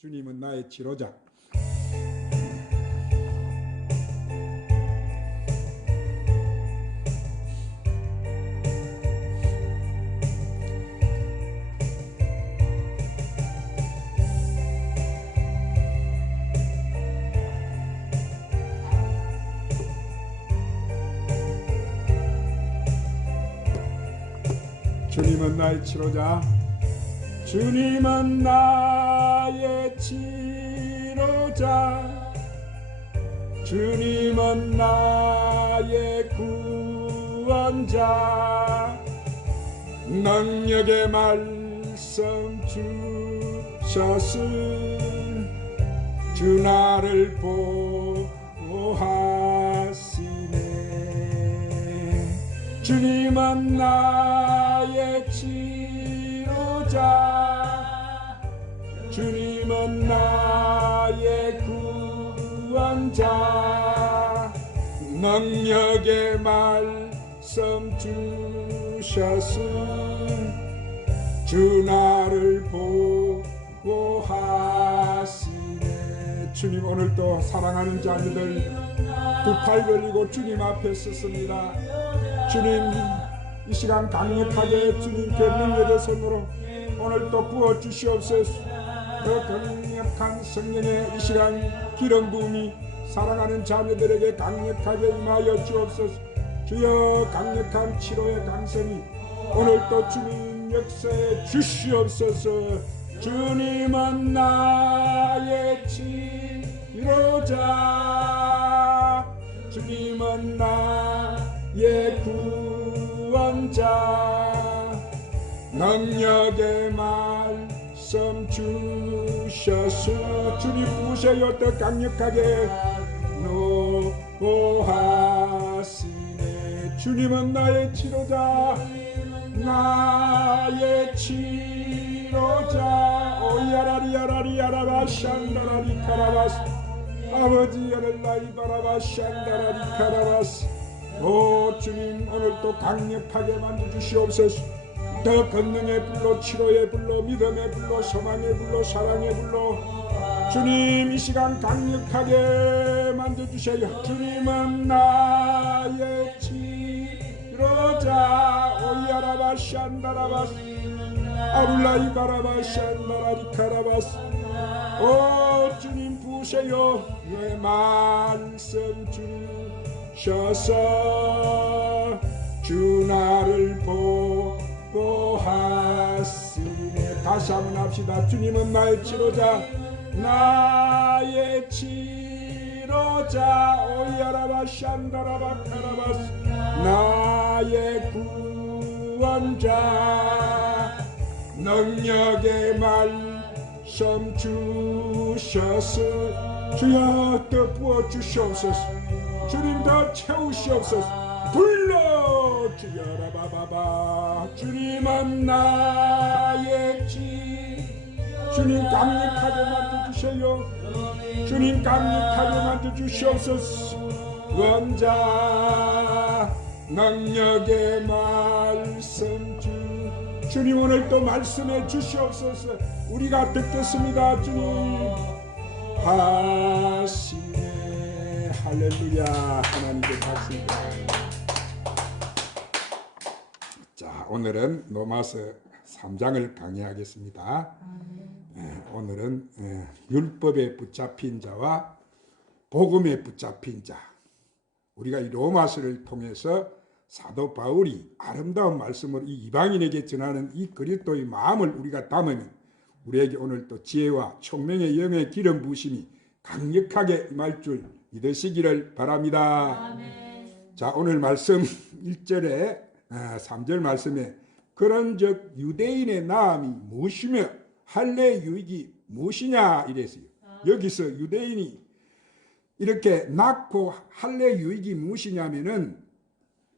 주님은 나의 치료자. 주님은 나의 치료자. 주님은 나의 치료자. 주님은 나의 구원자. 능력의 말씀 주셨음. 주 나를 보호하시네. 주님은 나의 치료자. 주님은 나의 구원자. 능력의 말씀 주셨음. 주 나를 보호하시네. 주님, 오늘도 사랑하는 자녀들 두 팔 걸리고 주님 앞에 섰습니다. 주님, 이 시간 강력하게 주님께 능력의 손으로 오늘도 부어주시옵소서. 더 강력한 성령의 이 시간 기름 부음이 사랑하는 자녀들에게 강력하게 임하여 주옵소서. 주여, 강력한 치료의 강성이 오늘도 주님 역사에 주시옵소서. 주님은 나의 치료자. 주님은 나의 구원자. 능력의 말씀 주셔서 주님 부으셔요. 더 강력하게 노하시네. 주님은 나의 치료자. 나의 치료자. 오야라리야라리야라바 샨다라리 카라바스. 아버지 야랄라이 바라바 샨다라리 카라바스. 오 주님, 오늘도 강력하게 만져주시옵소서. 더 권능의 불로, 치료의 불로, 믿음의 불로, 소망의 불로, 사랑의 불로 주님 이 시간 강력하게 만져주세요. 주님은 나의 치료자. 오야라바 샨다라바스. 아블라이 바라바 샨다라리 카라바스. 오 주님 부으세요. 내 말씀 주셔서 주 나를 보호하시네. 다시 한번 합시다. 주님은 나의 치료자. 나의 치료자. 오야라바 샨다라바 카라바스. 나의 구원자. 능력의 말씀 주셔서 주여 더 부어주시옵소서. 주님 더 채우시옵소서. 불러 주여라바바바. 주님은 나의 주님 강력하게 만져주세요. 주님 강력하게 만져주시옵소서. 원자 능력의 말씀 주님 오늘 또 말씀해 주시옵소서. 우리가 듣겠습니다. 주님 하시네. 할렐루야. 하나님께 박수입니다. 자, 오늘은 로마서 3장을 강의하겠습니다. 오늘은 율법에 붙잡힌 자와 복음에 붙잡힌 자. 우리가 이 로마서를 통해서 사도 바울이 아름다운 말씀을 이 이방인에게 전하는 이 그리스도의 마음을 우리가 담으면 우리에게 오늘 또 지혜와 총명의 영의 기름 부으심이 강력하게 임할 줄 믿으시기를 바랍니다. 아멘. 자, 오늘 말씀 1절에 3절 말씀에 그런즉 유대인의 나음이 무엇이며 할례 유익이 무엇이냐 이랬어요. 여기서 유대인이 이렇게 낳고 할례 유익이 무엇이냐면은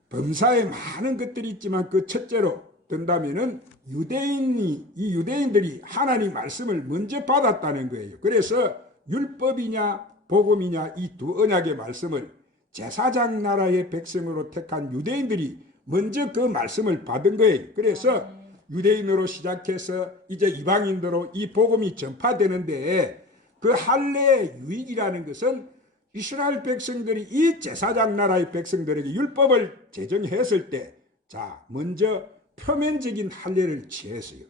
범사에 많은 것들이 있지만 그 첫째로 든다면은 이 유대인들이 하나님 말씀을 먼저 받았다는 거예요. 그래서 율법이냐 복음이냐 이 두 언약의 말씀을 제사장 나라의 백성으로 택한 유대인들이 먼저 그 말씀을 받은 거예요. 그래서 유대인으로 시작해서 이제 이방인으로 이 복음이 전파되는데, 그 할례의 유익이라는 것은 이스라엘 백성들이 이 제사장 나라의 백성들에게 율법을 제정했을 때, 자, 먼저 표면적인 할례를 취했어요.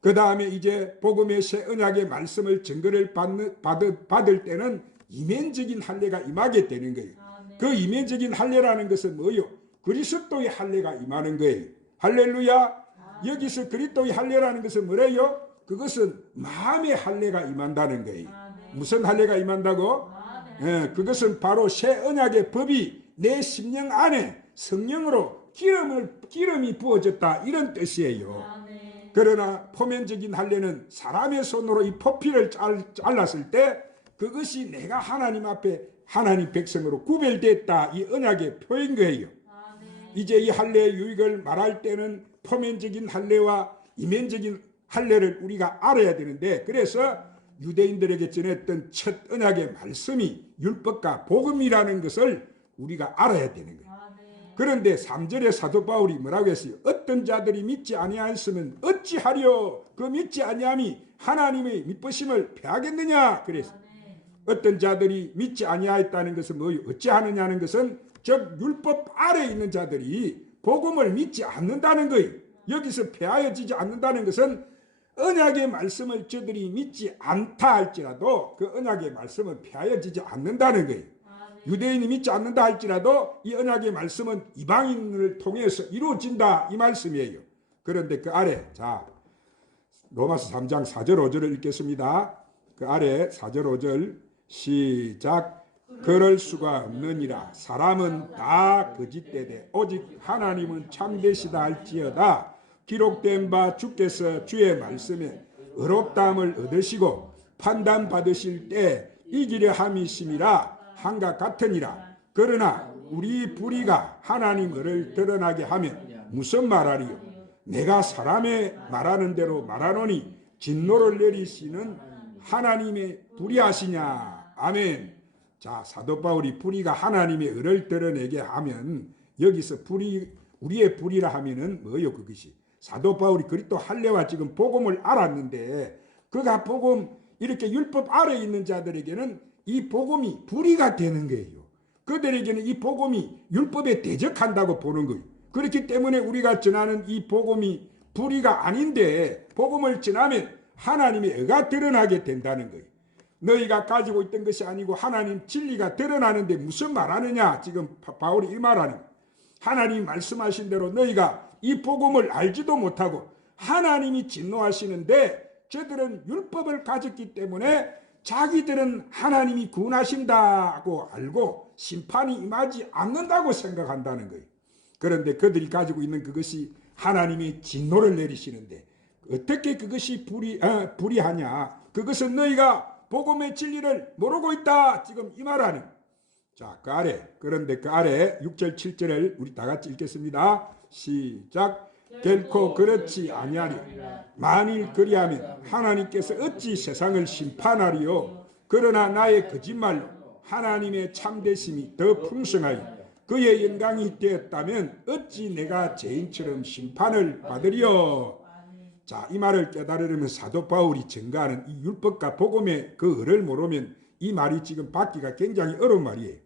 그 다음에 이제 복음의 새 언약의 말씀을 증거를 받을 때는 이면적인 할례가 임하게 되는 거예요. 그 이면적인 할례라는 것은 뭐요? 그리스도의 할례가 임하는 거예요. 할렐루야. 여기서 그리스도의 할례라는 것은 뭐래요? 그것은 마음의 할례가 임한다는 거예요. 무슨 할례가 임한다고? 그것은 바로 새 언약의 법이 내 심령 안에 성령으로 기름이 부어졌다, 이런 뜻이에요. 그러나 표면적인 할례는 사람의 손으로 이 포피를 잘랐을 때 그것이 내가 하나님 앞에 하나님 백성으로 구별됐다, 이 언약의 표인 거예요. 이제 이 할례의 유익을 말할 때는 표면적인 할례와 이면적인 할례를 우리가 알아야 되는데, 그래서 유대인들에게 전했던 첫 언약의 말씀이 율법과 복음이라는 것을 우리가 알아야 되는 거예요. 그런데 3절에 사도 바울이 뭐라고 했어요? 어떤 자들이 믿지 아니하였으면 어찌하려 그 믿지 아니함이 하나님의 믿으심을 패하겠느냐 그랬어요. 어떤 자들이 믿지 아니하였다는 것은 뭐예요? 어찌하느냐는 것은 즉 율법 아래에 있는 자들이 복음을 믿지 않는다는 거예요. 여기서 패하여지지 않는다는 것은 언약의 말씀을 저들이 믿지 않다 할지라도 그 언약의 말씀은 패하여지지 않는다는 거예요. 유대인이 믿지 않는다 할지라도 이 언약의 말씀은 이방인을 통해서 이루어진다, 이 말씀이에요. 그런데 그 아래, 자, 로마서 3장 4절 5절을 읽겠습니다. 그 아래 4절 5절 시작. 그럴 수가 없느니라. 사람은 다 거짓되되 오직 하나님은 참되시다 할지어다. 기록된 바 주께서 주의 말씀에 의롭다함을 얻으시고 판단받으실 때 이기려 함이심이라 한과 같으니라. 그러나 우리 불의가 하나님을 드러나게 하면 무슨 말하리요? 내가 사람의 말하는 대로 말하노니 진노를 내리시는 하나님의 불의하시냐. 아멘. 자, 사도 바울이 불의가 하나님의 의를 드러내게 하면, 여기서 우리의 불의라 하면은 뭐요? 그것이 사도 바울이 그리스도 할례와 지금 복음을 알았는데, 그가 복음 이렇게 율법 아래에 있는 자들에게는 이 복음이 불의가 되는 거예요. 그들에게는 이 복음이 율법에 대적한다고 보는 거예요. 그렇기 때문에 우리가 전하는 이 복음이 불의가 아닌데 복음을 전하면 하나님의 의가 드러나게 된다는 거예요. 너희가 가지고 있던 것이 아니고 하나님 진리가 드러나는데 무슨 말하느냐? 지금 바울이 이 말하는 거예요. 하나님이 말씀하신 대로 너희가 이 복음을 알지도 못하고 하나님이 진노하시는데, 저들은 율법을 가졌기 때문에 자기들은 하나님이 구원하신다고 알고 심판이 임하지 않는다고 생각한다는 거예요. 그런데 그들이 가지고 있는 그것이 하나님이 진노를 내리시는데 어떻게 그것이 불의하냐? 그것은 너희가 복음의 진리를 모르고 있다, 지금 이 말하는. 자, 그 아래, 그런데 그 아래 6절 7절을 우리 다 같이 읽겠습니다. 시작. 결코 그렇지 아니하리. 만일 그리하면 하나님께서 어찌 세상을 심판하리요? 그러나 나의 거짓말로 하나님의 참되심이 더 풍성하여 그의 영광이 되었다면 어찌 내가 죄인처럼 심판을 받으리요? 자, 이 말을 깨달으려면 사도 바울이 증거하는 이 율법과 복음의 그 의를 모르면 이 말이 지금 받기가 굉장히 어려운 말이에요.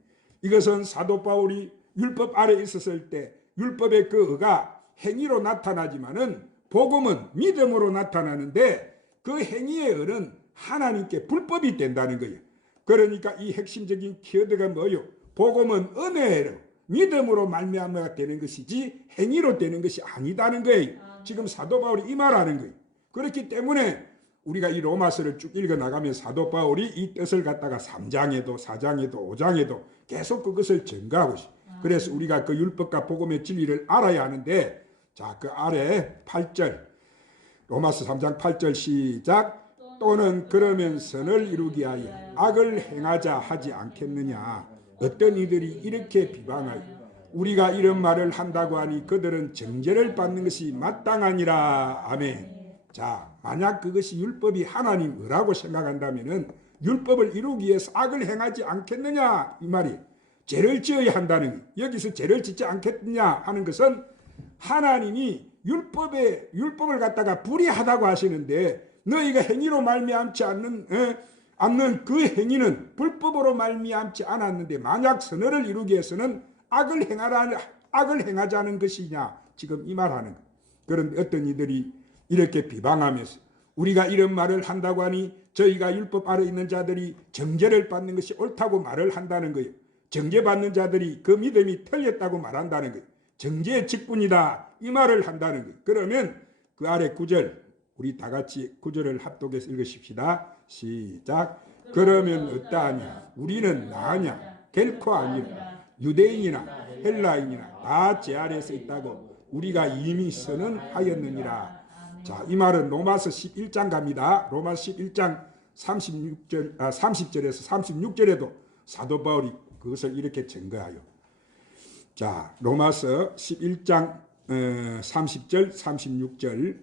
이것은 사도 바울이 율법 아래 있었을 때 율법의 그 의가 행위로 나타나지만은 복음은 믿음으로 나타나는데 그 행위의 의는 하나님께 불법이 된다는 거예요. 그러니까 이 핵심적인 키워드가 뭐예요? 복음은 은혜로 믿음으로 말미암아 되는 것이지 행위로 되는 것이 아니다는 거예요. 지금 사도 바울이 이 말하는 거예요. 그렇기 때문에 우리가 이 로마서를 쭉 읽어 나가면 사도 바울이 이 뜻을 갖다가 3장에도 4장에도 5장에도 계속 그것을 증거하고 있어요. 그래서 우리가 그 율법과 복음의 진리를 알아야 하는데, 자, 그 아래 8절 로마서 3장 8절 시작. 또는 그러면 선을 이루기 위하여 악을 행하자 하지 않겠느냐. 어떤 이들이 이렇게 비방하여 우리가 이런 말을 한다고 하니 그들은 정죄를 받는 것이 마땅하니라. 아멘. 자, 만약 그것이 율법이 하나님 의라고 생각한다면은 율법을 이루기 위해서 악을 행하지 않겠느냐, 이 말이 죄를 지어야 한다는, 여기서 죄를 짓지 않겠느냐 하는 것은 하나님이 율법을 갖다가 불의하다고 하시는데 너희가 행위로 말미암지 않는 그 행위는 불법으로 말미암지 않았는데 만약 선을 이루기 위해서는 악을 행하자는 것이냐 지금 이 말하는 거. 그런데 어떤 이들이 이렇게 비방하면서 우리가 이런 말을 한다고 하니 저희가 율법 아래 있는 자들이 정죄를 받는 것이 옳다고 말을 한다는 거예요. 정죄받는 자들이 그 믿음이 틀렸다고 말한다는 거예요. 정죄의 직분이다 이 말을 한다는 거예요. 그러면 그 아래 9절 우리 다 같이 9절을 합독해서 읽으십시다. 시작. 그러면 어떠하냐 우리는 나으냐 결코 아니라 유대인이나 헬라인이나 다 제 아래서 있다고 우리가 이미 선언하였느니라. 자, 이 말은 로마서 11장 갑니다. 로마서 11장 30절에서 36절에도 사도 바울이 그것을 이렇게 증거하여. 자, 로마서 11장 30절 36절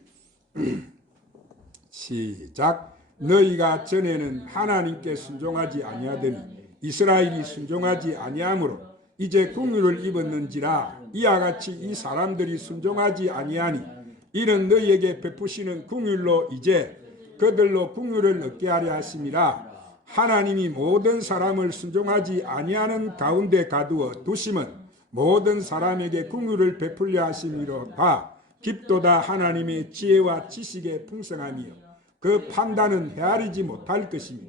시작. 너희가 전에는 하나님께 순종하지 아니하더니 이스라엘이 순종하지 아니하므로 이제 국률을 입었는지라. 이와 같이 이 사람들이 순종하지 아니하니 이는 너희에게 베푸시는 국률로 이제 그들로 국률을 얻게 하려 하심이라. 하나님이 모든 사람을 순종하지 아니하는 가운데 가두어 두심은 모든 사람에게 국률을 베풀려 하심이로다. 깊도다 하나님의 지혜와 지식의 풍성함이요 그 판단은 헤아리지 못할 것이며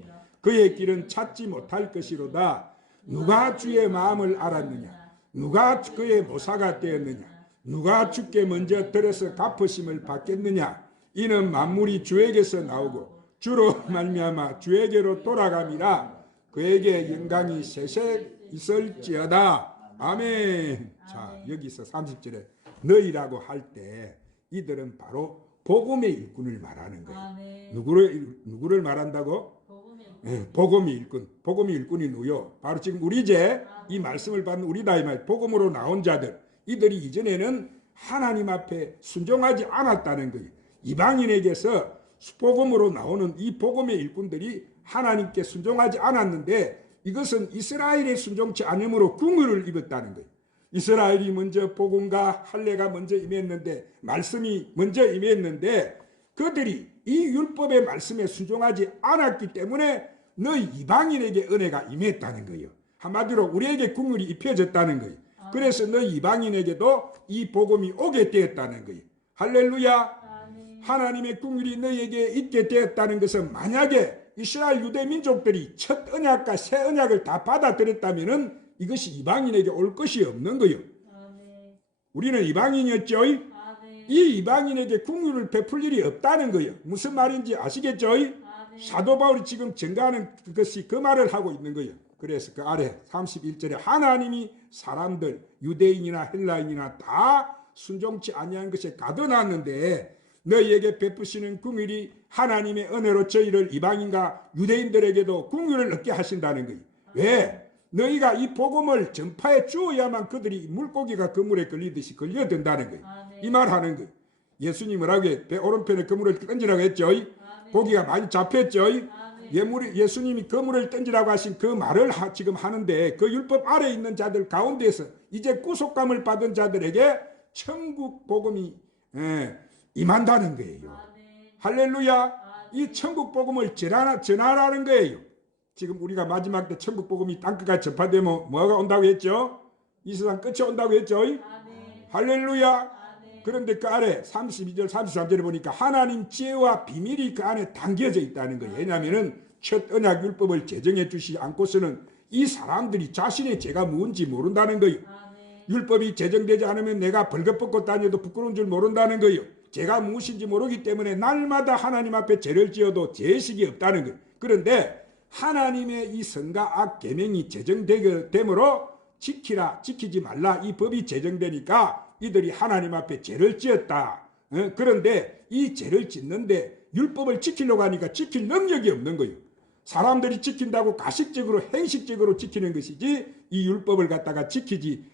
그의 길은 찾지 못할 것이로다. 누가 주의 마음을 알았느냐 누가 그의 모사가 되었느냐 누가 주께 먼저 들어서 갚으심을 받겠느냐. 이는 만물이 주에게서 나오고 주로 말미암아 주에게로 돌아감이라. 그에게 영광이 세세 있을지어다. 아멘. 자, 여기서 30절에 너희라고 할 때 이들은 바로 복음의 일꾼을 말하는 거예요. 누구를 말한다고? 복음의 일꾼. 복음의 일꾼이 누구요? 바로 지금 우리 이 말씀을 받는 우리다 이 말. 복음으로 나온 자들. 이들이 이전에는 하나님 앞에 순종하지 않았다는 거예요. 이방인에게서 복음으로 나오는 이 복음의 일꾼들이 하나님께 순종하지 않았는데 이것은 이스라엘의 순종치 않음으로 국률을 입었다는 거예요. 이스라엘이 먼저 복음과 할례가 먼저 임했는데 말씀이 먼저 임했는데 그들이 이 율법의 말씀에 순종하지 않았기 때문에 너희 이방인에게 은혜가 임했다는 거예요. 한마디로 우리에게 국률이 입혀졌다는 거예요. 그래서 너희 이방인에게도 이 복음이 오게 되었다는 거예요. 할렐루야. 하나님의 국률이 너희에게 있게 되었다는 것은 만약에 이스라엘 유대 민족들이 첫 언약과 새 언약을 다 받아들였다면 이것이 이방인에게 올 것이 없는 거예요. 우리는 이방인이었죠. 이 이방인에게 국률을 베풀 일이 없다는 거예요. 무슨 말인지 아시겠죠? 사도 바울이 지금 증거하는 것이 그 말을 하고 있는 거예요. 그래서 그 아래 31절에 하나님이 사람들 유대인이나 헬라인이나 다 순종치 아니한 것에 가둬놨는데 너희에게 베푸시는 국률이 하나님의 은혜로 저희를 이방인과 유대인들에게도 국률을 얻게 하신다는 거예요. 왜? 너희가 이 복음을 전파해 주어야만 그들이 물고기가 그물에 걸리듯이 걸려든다는 거예요. 이 말하는 거예요. 예수님이 뭐라고 해? 배 오른편에 그물을 던지라고 했죠. 고기가 많이 잡혔죠. 예수님이 그물을 던지라고 하신 그 말을 지금 하는데 그 율법 아래에 있는 자들 가운데서 이제 구속감을 받은 자들에게 천국 복음이 임한다는 거예요. 할렐루야. 이 천국 복음을 전하라는 거예요. 지금 우리가 마지막 때 천국 복음이 땅끝까지 전파되면 뭐가 온다고 했죠? 이 세상 끝이 온다고 했죠? 할렐루야. 그런데 그 아래 32절 33절에 보니까 하나님 지혜와 비밀이 그 안에 담겨져 있다는 거예요. 왜냐하면 첫 언약 율법을 제정해 주시지 않고서는 이 사람들이 자신의 죄가 뭔지 모른다는 거예요. 율법이 제정되지 않으면 내가 벌거벗고 다녀도 부끄러운 줄 모른다는 거예요. 죄가 무엇인지 모르기 때문에 날마다 하나님 앞에 죄를 지어도 죄의식이 없다는 거예요. 그런데 하나님의 이 선과 악 계명이 제정되므로 지키라 지키지 말라 이 법이 제정되니까 이들이 하나님 앞에 죄를 지었다. 그런데 이 죄를 짓는데 율법을 지키려고 하니까 지킬 능력이 없는 거예요. 사람들이 지킨다고 가식적으로 행식적으로 지키는 것이지 이 율법을 갖다가 지키지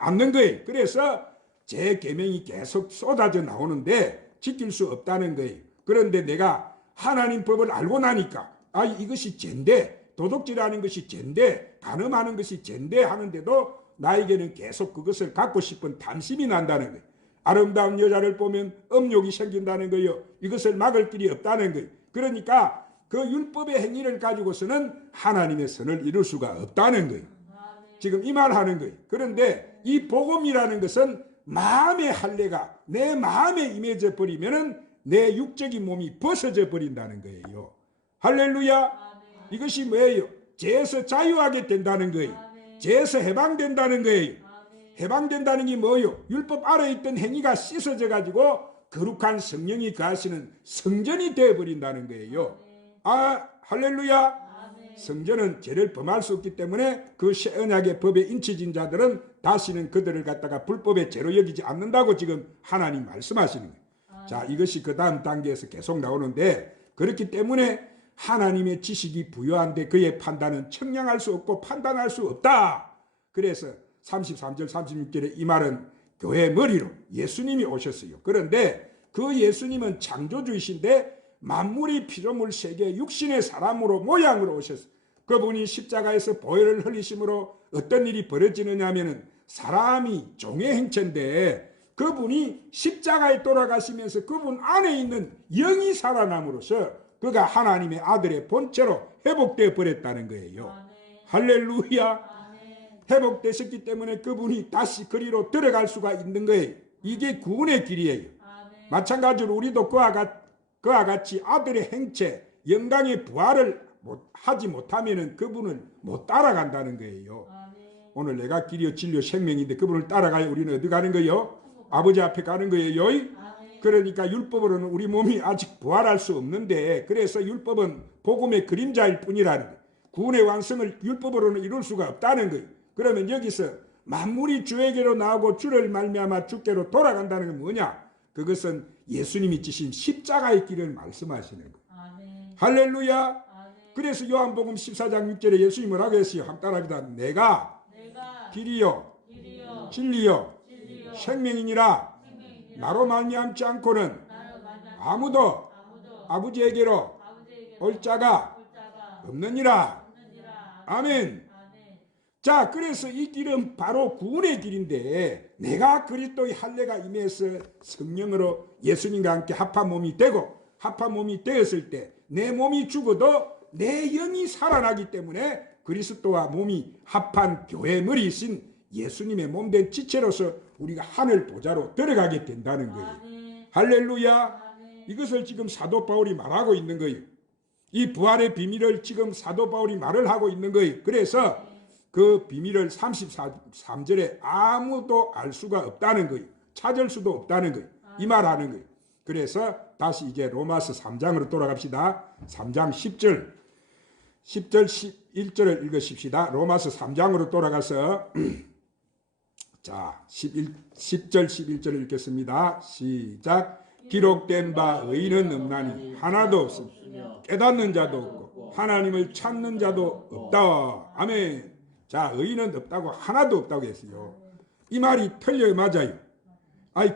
않는 거예요. 그래서 제 계명이 계속 쏟아져 나오는데 지킬 수 없다는 거예요. 그런데 내가 하나님 법을 알고 나니까 이것이 죄인데 도둑질하는 것이 죄인데 간음하는 것이 죄인데 하는데도 나에게는 계속 그것을 갖고 싶은 탐심이 난다는 거예요. 아름다운 여자를 보면 음욕이 생긴다는 거예요. 이것을 막을 길이 없다는 거예요. 그러니까 그 율법의 행위를 가지고서는 하나님의 선을 이룰 수가 없다는 거예요. 지금 이 말 하는 거예요. 그런데 이 복음이라는 것은 마음의 할례가 내 마음에 임해져 버리면은 내 육적인 몸이 벗어져 버린다는 거예요. 할렐루야. 이것이 뭐예요? 죄에서 자유하게 된다는 거예요. 죄에서 해방된다는 거예요. 해방된다는 게 뭐예요? 율법 아래에 있던 행위가 씻어져 가지고 거룩한 성령이 거하시는 성전이 되어 버린다는 거예요. 아, 할렐루야. 성전은 죄를 범할 수 없기 때문에 그 새 언약의 법에 인치진 자들은 다시는 그들을 갖다가 불법의 죄로 여기지 않는다고 지금 하나님 말씀하시는 거예요. 자, 이것이 그 다음 단계에서 계속 나오는데, 그렇기 때문에 하나님의 지식이 부여한데 그의 판단은 청량할 수 없고 판단할 수 없다. 그래서 33절 36절에 이 말은 교회 머리로 예수님이 오셨어요. 그런데 그 예수님은 창조주이신데 만물이 피조물 세계 육신의 사람으로 모양으로 오셨어요. 그분이 십자가에서 보혈을 흘리심으로 어떤 일이 벌어지느냐 하면은 사람이 종의 행체인데 그분이 십자가에 돌아가시면서 그분 안에 있는 영이 살아남으로써 그가 하나님의 아들의 본체로 회복되어 버렸다는 거예요. 할렐루야. 회복되셨기 때문에 그분이 다시 그리로 들어갈 수가 있는 거예요. 이게 구원의 길이에요. 마찬가지로 우리도 그와 같이 아들의 행체, 영광의 부활을 하지 못하면 그분을 못 따라간다는 거예요. 오늘 내가 길이요 진리요 생명인데 그분을 따라가야 우리는 어디 가는 거예요? 아버지 앞에 가는 거예요. 그러니까 율법으로는 우리 몸이 아직 부활할 수 없는데, 그래서 율법은 복음의 그림자일 뿐이라는 거예요. 구원의 완성을 율법으로는 이룰 수가 없다는 거예요. 그러면 여기서 만물이 주에게로 나오고 주를 말미암아 주께로 돌아간다는 건 뭐냐? 그것은 예수님이 지신 십자가의 길을 말씀하시는 거예요. 할렐루야. 그래서 요한복음 14장 6절에 예수님이 뭐라고 했어요? 한번 따라합니다. 내가 길이요 진리요 생명이니라. 나로 말미암지 않고는 아무도 아버지에게로 올 자가 없느니라. 아멘. 자, 그래서 이 길은 바로 구원의 길인데, 내가 그리스도의 할례가 임해서 성령으로 예수님과 함께 합한 몸이 되고, 합한 몸이 되었을 때 내 몸이 죽어도 내 영이 살아나기 때문에 그리스도와 몸이 합한 교회 머리이신 예수님의 몸된 지체로서 우리가 하늘 보좌로 들어가게 된다는 거예요. 할렐루야. 이것을 지금 사도 바울이 말하고 있는 거예요. 이 부활의 비밀을 지금 사도 바울이 말을 하고 있는 거예요. 그래서 그 비밀을 33절에 아무도 알 수가 없다는 거예요. 찾을 수도 없다는 거예요. 이 말하는 거예요. 그래서 다시 이제 로마서 3장으로 돌아갑시다. 3장 10절 11절을 읽으십시다. 로마서 3장으로 돌아가서 자 10절 11절을 읽겠습니다. 시작. 기록된 바 의인은 없나니 하나도 없으며 깨닫는 자도 없고 하나님을 찾는 자도 없다. 아멘. 자, 의인은 없다고 하나도 없다고 했어요. 이 말이 틀려요. 맞아요.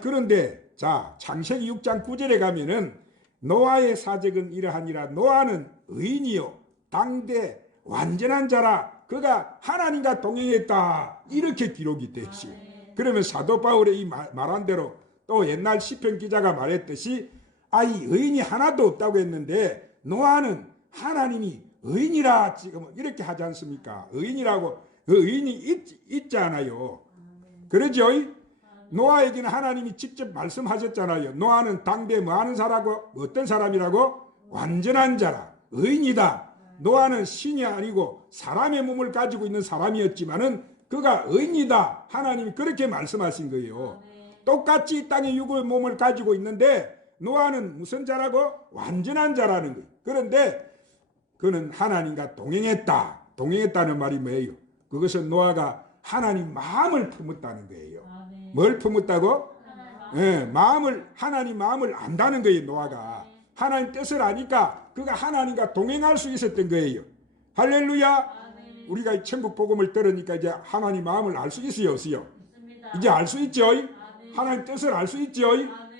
그런데 자, 창세기 6장 9절에 가면은 노아의 사적은 이러하니라. 노아는 의인이요 당대 완전한 자라. 그가 하나님과 동행했다. 이렇게 기록이 되었어요. 그러면 사도 바울의 이 말한 대로 또 옛날 시편 기자가 말했듯이 이 의인이 하나도 없다고 했는데 노아는 하나님이 의인이라 지금 이렇게 하지 않습니까? 의인이라고 의인이 있지 않아요. 그러죠? 노아에게는 하나님이 직접 말씀하셨잖아요. 노아는 당대 뭐하는 사람이라고? 어떤 사람이라고? 완전한 자라. 의인이다. 노아는 신이 아니고 사람의 몸을 가지고 있는 사람이었지만은 그가 의인이다. 하나님이 그렇게 말씀하신 거예요. 똑같이 이 땅에 육의 몸을 가지고 있는데 노아는 무슨 자라고? 완전한 자라는 거예요. 그런데 그는 하나님과 동행했다. 동행했다는 말이 뭐예요? 그것은 노아가 하나님 마음을 품었다는 거예요. 뭘 품었다고? 하나님 마음을 안다는 거예요. 노아가 하나님 뜻을 아니까 그가 하나님과 동행할 수 있었던 거예요. 할렐루야. 우리가 천국 복음을 들으니까 이제 하나님 마음을 알 수 있어요, 없어요? 이제 알 수 있죠. 하나님 뜻을 알 수 있죠.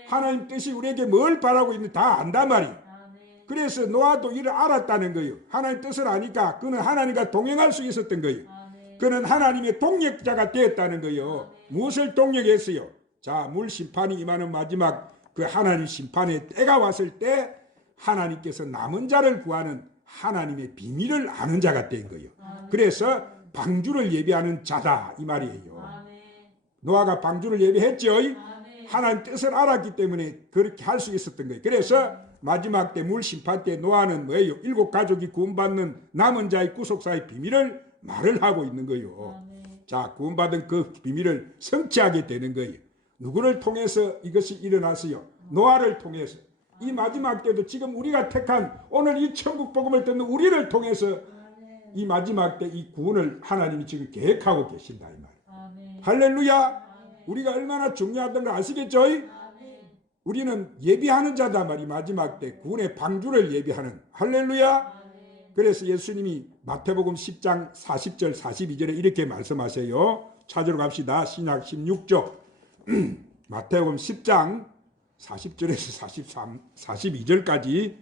하나님 뜻이 우리에게 뭘 바라고 있는지 다 안단 말이에요. 그래서 노아도 이를 알았다는 거예요. 하나님 뜻을 아니까 그는 하나님과 동행할 수 있었던 거예요. 그는 하나님의 동력자가 되었다는 거예요. 무엇을 동력했어요? 자, 물 심판이 임하는 마지막 그 하나님 심판의 때가 왔을 때 하나님께서 남은 자를 구하는 하나님의 비밀을 아는 자가 된 거예요. 그래서 방주를 예비하는 자다 이 말이에요. 노아가 방주를 예비했죠. 하나님 뜻을 알았기 때문에 그렇게 할 수 있었던 거예요. 그래서 마지막 때 물 심판 때 노아는 뭐예요? 7가족이 구원받는 남은 자의 구속사의 비밀을 말을 하고 있는 거예요. 자, 구원받은 그 비밀을 성취하게 되는 거예요. 누구를 통해서 이것이 일어났어요? 노아를 통해서. 이 마지막 때도 지금 우리가 택한 오늘 이 천국 복음을 듣는 우리를 통해서 이 마지막 때 이 구원을 하나님이 지금 계획하고 계신다 이 말이에요. 할렐루야. 우리가 얼마나 중요하던 걸 아시겠죠? 우리는 예비하는 자다 말이 마지막 때 구원의 방주를 예비하는. 할렐루야. 그래서 예수님이 마태복음 10장 40절 42절에 이렇게 말씀하세요. 찾으러 갑시다. 신약 16조 마태복음 10장 40절에서 42절까지